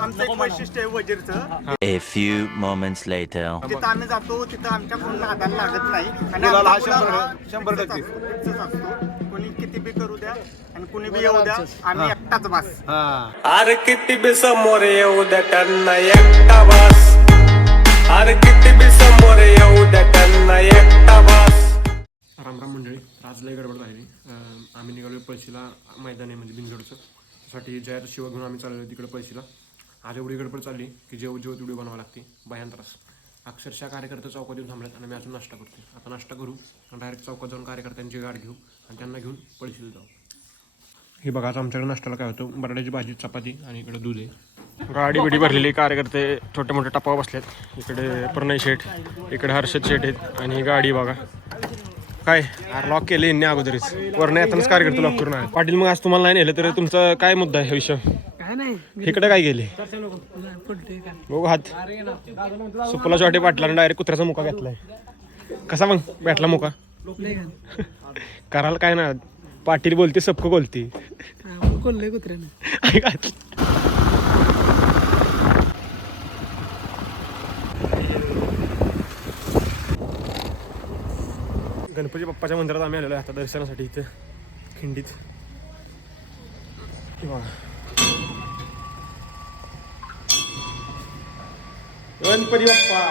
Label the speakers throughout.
Speaker 1: आमचं एक वैशिष्ट्य आहे वजीरचं.
Speaker 2: A few moments later.
Speaker 1: तिथं आम्ही जातो तिथं आमच्या कोण नादाला लागत नाही. आणि
Speaker 3: हा
Speaker 1: आमचा
Speaker 3: शंभर- टक्के.
Speaker 1: असतो, कोणी किती बी करू द्या आणि कोणी बी येऊ द्या आम्ही एकटाच बस.
Speaker 3: हा.
Speaker 4: अरे किती बी समोर येऊ द्या त्यांना एकटा बस. अरे किती बी समोर येऊ द्या त्यांना एकटा बस.
Speaker 5: रामराम मंडळी आज लय गडबड झाली अं, आम्ही निघालो पळशीला मैदान आहे म्हणजे बिनजोडचं त्यासाठी जयात शिव घेऊन आम्ही चाललो तिकडे पळशीला. आज एवढी गडबड चालली की जेव जेव व्हिडिओ बनवावं लागते. भयान त्रास अक्षरशः कार्यकर्ता चौकात येऊन थांबल्यात आणि मी अजून नाश्ता करते आता नाश्ता करू आणि डायरेक्ट चौकात जाऊन कार्यकर्त्यांची गाठ घेऊ आणि त्यांना घेऊन पळशील जाऊ. हे बघा आता आमच्याकडे नाश्त्याला काय होतं? बटाट्याची भाजी चपाती आणि इकडे दूध आहे. गाडी बिडी भरलेली कार्यकर्ते छोटे मोठे टप्पा बसलेत. इकडे प्रणय शेठ इकडे हर्षद शेठ आहेत आणि गाडी बघा. काय? लॉक केले यांनी अगोदरच. नाही येतानाच कार्यकर्ते लॉक करून आहे पाटील मग आज तुम्हाला नाही नेलं तर तुमचा काय मुद्दा आहे हा विषय
Speaker 6: काय नाही.
Speaker 5: इकडे काय गेले?
Speaker 6: का
Speaker 5: बघू हात. सुपला चॉटे पाटला डायरेक्ट कुत्र्याचा मुका घेतलाय. कसा मग भेटला मुका?
Speaker 6: लय घाण.
Speaker 5: करायला काय ना पाटील बोलते सबको बोलते.
Speaker 6: हा, कोल्हे कुत्र्याने.
Speaker 5: ऐका गणपती बाप्पाच्या मंदिरात आम्ही आलेलो आहे आता दर्शनासाठी इथं खिंडीत. हे बघा. गणपती बाप्पा.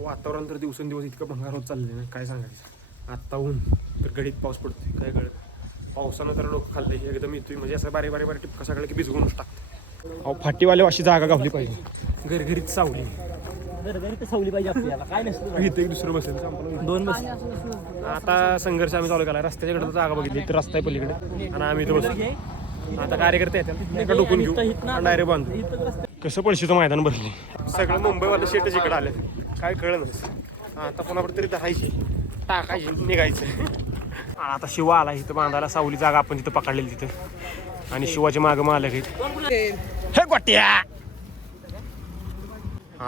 Speaker 5: वातावरण तर दिवसेंदिवस इतकं भंगार होत चाललंय ना काय सांगायचं? आत्ता ऊन तर घडीत पाऊस पडतोय काय कळत पावसानं तर लोक खाल्ले एकदम येतोय. म्हणजे असं बारी बारी बारी टिपका सगळं की भिजवूनच टाकतं अहो फाटीवाले अशी जागा गावली पाहिजे. घरघरीत सावली.
Speaker 7: सवली पाहिजे आपल्याला काय नसतं
Speaker 5: इथे एक दुसरं बसेल.
Speaker 7: दोन बस.
Speaker 5: आता संघर्ष आम्ही चालू केला रस्त्याच्या कडे जागा बघितली तर रस्ता आहे पलीकडे. आणि आम्ही इथं बसलो. आता कार्यकर्ते येतात डोकून घेऊ. डायरेक्ट बांधू. कसं पळशीचं मैदान भरले? सगळं मुंबईवाले शेटच इकडे आले काय कळलं नाही. आता कोणाकडे तरी धरायची टाकायची. निघायचं. आता शिवा आला इथं बांधायला. सावली जागा आपण तिथं पकडलेली तिथं. आणि शिवाच्या मागं मालक हे गोट्या!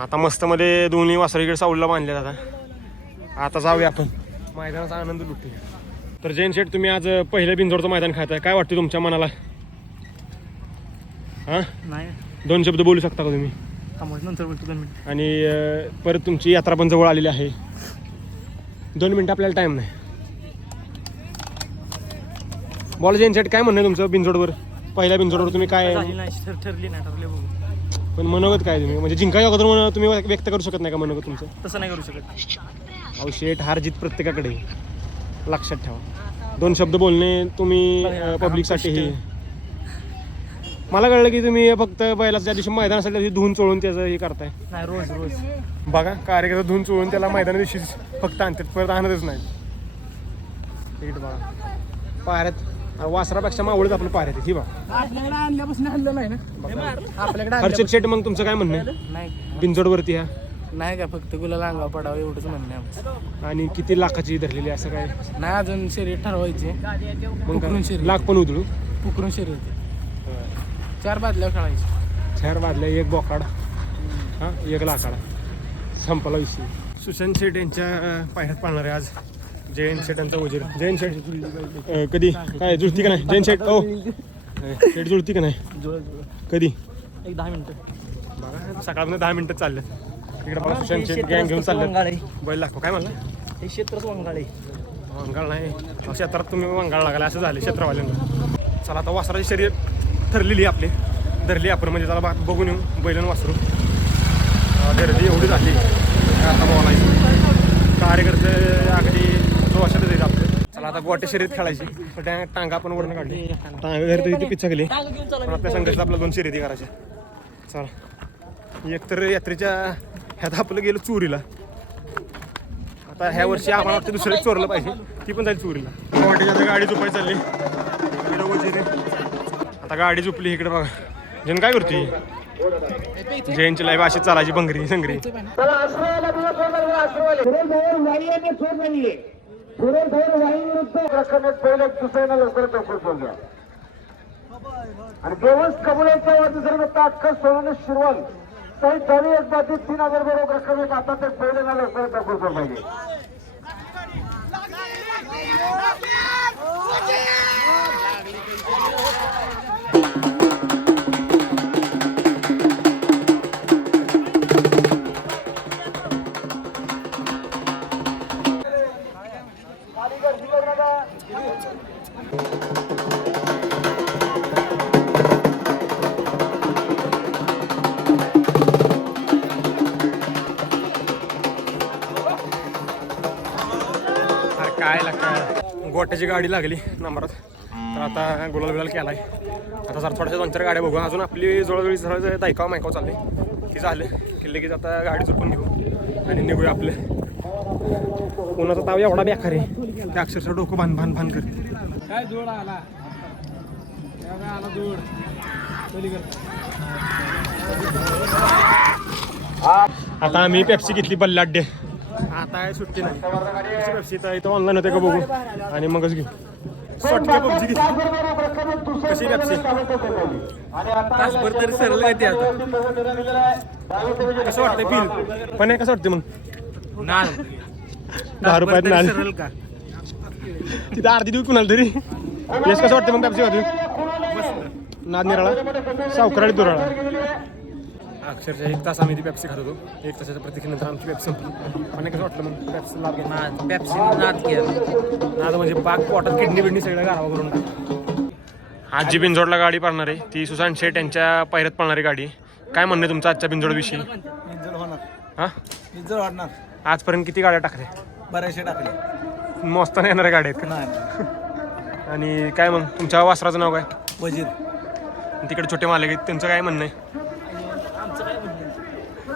Speaker 5: आता मस्त मध्ये दोन्ही वासर इकडे सावलीला बांधले आता. आता जाऊया आपण. मैदानाचा आनंद लुटूया. तर जैन शेठ तुम्ही आज पहिलं बिंजोडचं मैदान खाताय. काय वाटतं तुमच्या मनाला? हां?
Speaker 7: नाही.
Speaker 5: दोन शब्द बोलू शकता का तुम्ही?
Speaker 7: थांबवत नंतर बोलतो दोन मिनिट.
Speaker 5: आणि अं, परत तुमची यात्रा पण जवळ आलेली आहे. दोन मिनटं आपल्याला टाईम नाही. बॉल जैन शेठ काय म्हणणं आहे तुमचं बिंजोडवर पहिल्या बिंजोडवर तुम्ही काय
Speaker 7: झाली नाही ठर ठरली नाही ठरले बघू.
Speaker 5: पण मनोगत काय तुम्ही? म्हणजे जिंकाच्या अगोदर तुम्ही व्यक्त करू शकत नाही का मनोगत तुमचं?
Speaker 7: तसं नाही करू शकत.
Speaker 5: अहो शेठ हार जीत प्रत्येकाकडे. आहे. लक्षात ठेवा. दोन शब्द बोलणे तुम्ही पब्लिकसाठी हे मला कळलं की तुम्ही फक्त बैलाचं ज्या दिवशी मैदान असेल त्या दिवशी धुवून चोळून त्याचं हे करताय.
Speaker 7: नाही रोज रोज.
Speaker 5: बघा कार्यकर्ता धुवून चोळून त्याला मैदाना दिवशी फक्त आणतात परत आणतच नाही बघा. पाऱ्यात वासरापेक्षा मावळच आपलं पाऱ्यात आहे. ही बघा.
Speaker 6: आपल्याकडे आणल्यापासून हल्लं नाही ना. आपल्याकडे
Speaker 5: हर्षद शेट मग तुमचं काय म्हणणं
Speaker 6: नाही.
Speaker 5: बिंजोडवरती ह्या
Speaker 6: नाही का फक्त गुलाला अंगावर पडावं एवढंच म्हणणं आहे आमचं.
Speaker 5: आणि किती लाखाची धरलेली असं काय?
Speaker 6: नाही अजून शरीर ठरवायचे
Speaker 5: मग
Speaker 6: पुकरून
Speaker 5: काय?
Speaker 6: शरीर
Speaker 5: लाख पण उधळू.
Speaker 6: पुकरून शरीर चार बादल्या खेळायचे
Speaker 5: चार बादल्या एक बोकाड. हा एक लाकडा. संपला विषय. सुशांत शेठ यांच्या अं, पायऱ्यात पाळणार आहे आज जयंत शेठ यांचा वजीर जयंत शेठ. अं, कधी? काय जुळती का नाही? जयंत शेठ ओ शेठ जुळती का नाही? कधी?
Speaker 7: एक दहा मिनिटं.
Speaker 5: बघा सकाळपर्यंत दहा मिनिटं चालले इकडे मला सुशांत शेठ गँग घेऊन चालले बैल दाखव. काय म्हणला?
Speaker 7: हे क्षेत्रच वंगाळे.
Speaker 5: वंगाळ नाही. अहो, क्षेत्रात तुम्ही वंगाळ लागायला असं झाले क्षेत्रवाल्यांना. चला आता वासराची शरीर ठरलेली आपली. धरली आपण म्हणजे त्याला बा- बघून येऊ बैलन वासरू. गर्दी एवढी झाली. आता बोलायचं? कार्यकर्ते अगदी जो येईल आहेत आपले. चला आता गोटे शर्यत खेळायची. त्या टांगा आपण वरून काढली. टांगा घर तर इथे पिच्छा गेली. पण आपल्या संघर्षात आपल्या दोन शर्यती करायच्या. चला. एक तर यात्रेच्या ह्यात आपलं गेलं चोरीला. आता ह्या वर्षी आम्हाला वाटतं दुसरं चोरलं पाहिजे. ती पण जाईल चोरीला. वाटेची आता गाडी झोपाय चालली. आता गाडी झोपली इकडे बघा जन काय करते जैनची लाईव्ह अशी चालायची भंगरी संगरी
Speaker 8: आणि देवस जर बघता अख्खं सोनं शिरवल तरी तरी एक बाबतीत तीन हजार बरोबर रक्कम येत आता ते पहिले ना लवकर दाखवतो पाहिजे
Speaker 5: गोट्याची गाडी लागली नंबरात. तर आता गुलाल बिलाल केलाय. आता जरा थोड्याशा दोन चार गाड्या बघू अजून आपली जवळजवळ जरा दायकाव मायकाव चालले की झालं. की लगेच आता गाडी झोपून घेऊ आणि निघूया आपलं. कोणाचा ताव एवढा बेकार आहे. की अक्षरशः डोकं भान भान भान करते.
Speaker 6: काय जोड आला? एवढा आला जोड.
Speaker 5: आता आम्ही पेप्सी घेतली बल्लाड्डे. आता आहे सुट्टी नाही. पेप्सी तर इथं ऑनलाईन होते का बघू. आणि मगच घेऊ पबजी घेतली कशी पेप्सी
Speaker 6: तासभर तरी सरळ येते आता.
Speaker 5: कसं पण कसं वाटतं मग? दहा रुपयात नाल.
Speaker 6: सरळ का?
Speaker 5: तिथं अर्धी देऊ कुणाला तरी? यश कसं वाटतं मग पेप्सी खातो नाद निराळा. सावकराळी दुराळा. अक्षरशः एक तास आम्ही ती पेप्सी खात होतो. एक तासाच्या प्रतीक्षेनंतर आमची पेप्सी संपली. पण कसं वाटलं मग पेप्सी लाभ घेतला.
Speaker 6: पेप्सी नाद केला.
Speaker 5: नाद म्हणजे पाक पोटात किडनी बिडनी सगळं गारावा करून आजी बिंजोडला गाडी पळणार आहे ती सुशांत शेठ यांच्या पहिऱ्यात पळणारी गाडी काय म्हणणं आहे तुमचं आजच्या बिंजोडविषयी
Speaker 3: इंजन होणार.
Speaker 5: हां?
Speaker 3: इंजन वाढणार.
Speaker 5: आजपर्यंत किती गाड्या टाकल्या?
Speaker 3: बऱ्याचशा टाकले
Speaker 5: मोजताना येणाऱ्या गाड्या आहेत
Speaker 3: नाही?
Speaker 5: आणि काय मग तुमच्या वासराचं नाव काय?
Speaker 3: वजीर.
Speaker 5: तिकडे छोटे मालक आहेत त्यांचं काय म्हणणं आहे?
Speaker 7: आमचं काय म्हणणं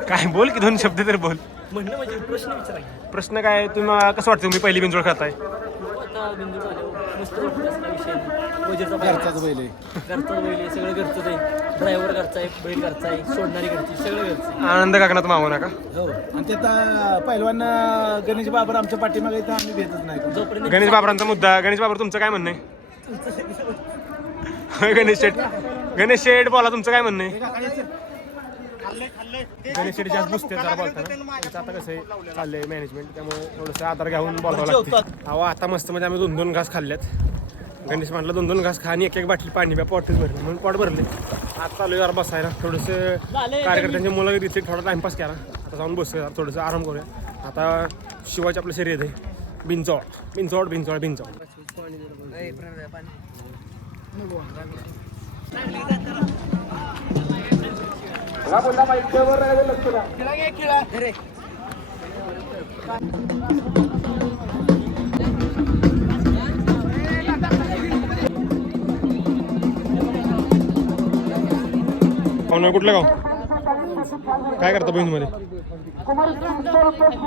Speaker 5: काय बोल की दोन शब्द तर बोल.
Speaker 7: म्हणणं म्हणजे प्रश्न विचारायचे.
Speaker 5: प्रश्न काय तुम्हाला कसं वाटतं तुम्ही पहिली बिंजोड खाताय
Speaker 7: आता बिंदू झाल्यावर मस्त वाटतं असं काही विषय नाही. वजीरचा घरचाच बैल आहे. घरचाच बैल आहे सगळं घरचंच आहे. ड्रायव्हर घरचा आहे बैल घरचा आहे सोडणारी घरची सगळं घरचं आहे.
Speaker 5: आनंद काकणात मावू नका.
Speaker 3: हो. आणि त्यात पहिलवान अं, गणेश बाबर आमच्या पाठीमागे आम्ही भेटत नाही.
Speaker 7: जोपर्यंत
Speaker 5: गणेश बाबरांचा मुद्दा गणेश बाबर तुमचं काय म्हणणं आहे? होय, गणेश शेठ गणेश शेठ बोला तुमचं काय म्हणणं आहे? गणेश शेठ जास्त बुसते जरा बोलताना त्यांचं आता कसं आहे चाललंय मॅनेजमेंट त्यामुळे थोडंसं आधार घेऊन बोलावं लागतं अहो आता मस्त म्हणजे आम्ही दोन दोन घास खाल्ल्यात. गणेश म्हटलं दोन दोन घास खा आणि एक एक बाटली पाणी प्या पोटच भरलं म्हणून पोट भरले आज चालू आहे जरा बसायला. थोडंसं कार्यकर्त्यांच्या मुलं तिथे थोडा टाइमपास केला. आता जाऊन बसूया थोडंसं आराम करूया. आता शिवाची आपलं शरीर आहे. बिंचवड बिंचवड बिंचवड बिंचवड
Speaker 8: हा
Speaker 5: कुठलं गाव? काय करता बहिणीमध्ये?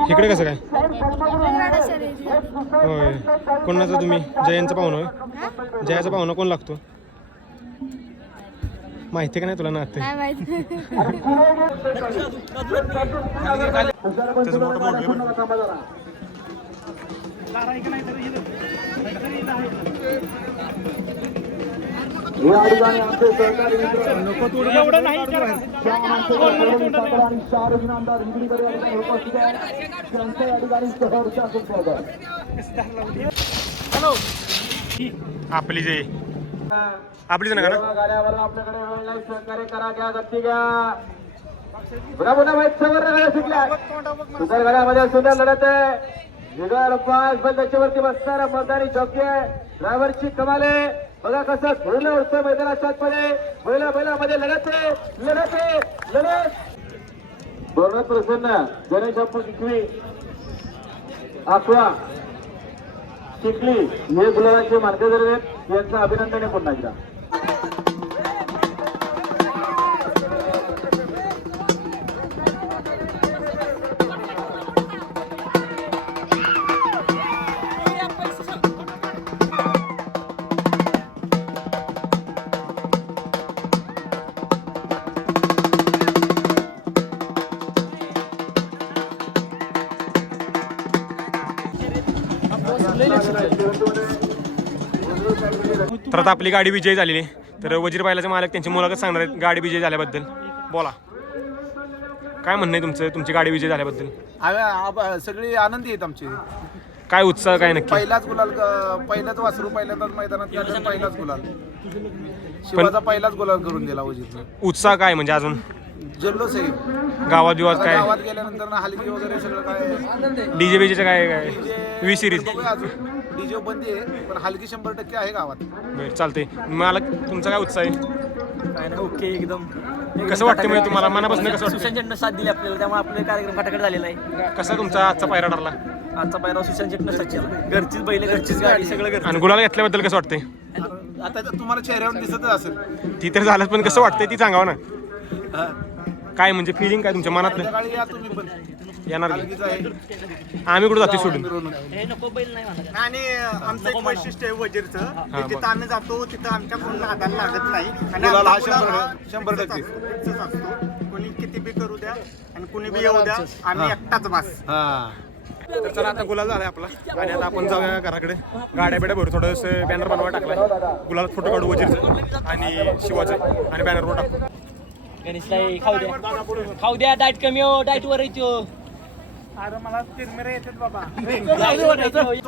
Speaker 5: इकडे कसं काय? होय. कोणाचा तुम्ही? जयांचा पाहुणा होय? जयाचा पाहुणा कोण लागतो? माहिती का नाही तुला नातं
Speaker 9: माहिती
Speaker 5: आपली जे आपलीच ना
Speaker 8: गाड्यावर आपल्याकडे वेळ नाही सहकार्य करा घ्या गती घ्या. बघा बघा माहीत समोर गाड्या सुटल्या सुंदर गाड्यामध्ये सुंदर लढत आहे. जुगार पाच बल त्याच्यावरती बसणारा मतदारी चौकी आहे. ड्रायव्हरची कमाल. आहे बघा कसं धुळलं उडतं मैदानाच्या आतमध्ये बैला बैलामध्ये लढत आहे. लढत आहे. लढत. दोन प्रसन्न. गणेश अप्पू शिकवी अकवा शिकली हे गुलाबाचे मार्गदर्शक यांचं अभिनंदन आहे पुन्हा एकदा.
Speaker 5: तर आता आपली गाडी विजयी झालेली आहे. तर वजीर पाहिल्याचे मालक त्यांची मुलाखत सांगणार आहेत गाडी विजयी झाल्याबद्दल. बोला. काय म्हणणं आहे तुमचं तुमची गाडी विजयी झाल्याबद्दल?
Speaker 3: सगळी आनंदी आहेत आमची.
Speaker 5: काय उत्साह काय नक्की?
Speaker 3: पहिलाच गुलाल क- पहिलाच वासरू पहिल्यांदाच मैदानात गेलं, पहिलाच गुलाल. शिवाचा पहिलाच गुलाल करून दिला वजीरचा
Speaker 5: उत्साह काय म्हणजे अजून?
Speaker 3: जल्लोष आहे.
Speaker 5: गावात बिवात काय?
Speaker 3: गावात गेल्यानंतर ना हलगी वगैरे सगळं काय?
Speaker 5: डीजे बीजेचं काय काय? वी सिरीज
Speaker 3: बघूया अजून. डीजे बंदी आहे पण हलगी शंभर टक्के आहे गावात.
Speaker 5: बरं चालते मला तुमचा काय उत्साह आहे?
Speaker 7: काय नाही ओके एकदम.
Speaker 5: कसं वाटतं म्हणजे तुम्हाला? मनापासून कसं वाटतं
Speaker 7: सुशांत साथ दिली आपल्याला त्यामुळे आपले कार्यक्रम फटाकट झालेला आहे.
Speaker 5: कसा तुमचा आजचा पायरा ठरला?
Speaker 7: आजचा पहिला सुशांत शेट सचिन घरचीच बैल घरचीच गाडी. सगळं घरचं
Speaker 5: आणि गुलाल घेतल्याबद्दल कसं वाटतंय?
Speaker 3: आता तर तुम्हाला चेहऱ्यावर दिसतच असेल.
Speaker 5: ती तर झालंच पण कसं वाटतंय ती सांगावं ना. काय म्हणजे फिलिंग काय तुमच्या
Speaker 3: या तुम्ही पण
Speaker 5: येणार की?
Speaker 3: कालगीच आहे
Speaker 5: आम्ही कुठं जातो सोडून?
Speaker 3: मिरवणूक
Speaker 7: नको बैल नाही म्हणा
Speaker 1: आणि आमचं एक वैशिष्ट्य आहे वजीरचं. की जिथं आम्ही जातो तिथं आमच्या कोण हाताला लागत नाही. आणि
Speaker 3: हा
Speaker 1: आमचा
Speaker 3: शंभर-
Speaker 1: हा
Speaker 3: टक्के.
Speaker 1: असतो असतो. कोणी किती बी करू द्या आणि कुणी बी येऊ द्या आम्ही एकटाच बस.
Speaker 3: हा.
Speaker 5: तर चला आता गुलाल झालाय आपला. आणि आता आपण जाऊया घराकडे. गाड्या बिड्या भरू थोडस बॅनर बनवा टाकलाय. गुलाल फोटो काढू वजीरचं आणि शिवाचं. आणि बॅनर वर टाकू.
Speaker 7: गणेशला हे खाऊ द्या. खाऊ द्या डाएट कमी हो डाएट वर येतो
Speaker 5: तर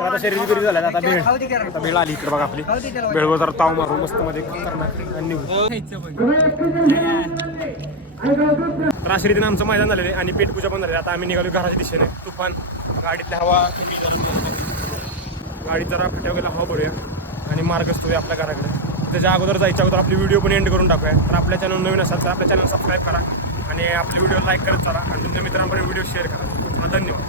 Speaker 5: आता शरीर बिरी झालं आता भेळ. आता भेळ आली इकडे बघा आपली. भेळवर जरा ताव मारू मस्त मध्ये करणार आणि निघू. तर अशा रीतीने आमचं मैदान झालेलं आहे आणि पेटपूजा पण झाली आता आम्ही निघालो घराच्या दिशेने. तुफान गाडीतल्या हवा गाडीत जरा फट्या वगैरे हवा भरूया. आणि मार्ग असतो आपल्या घराकडे. त्याच्या अगोदर जायच्या अगोदर आपली व्हिडिओ पण एंड करून टाकूया. तर आपल्या चॅनल नवीन असाल तर आपल्या चॅनल सबस्क्राईब करा आणि आपले व्हिडिओ लाईक करत चला. आणि तुमच्या मित्रांपर्यंत व्हिडिओ शेअर करा. धन्यवाद.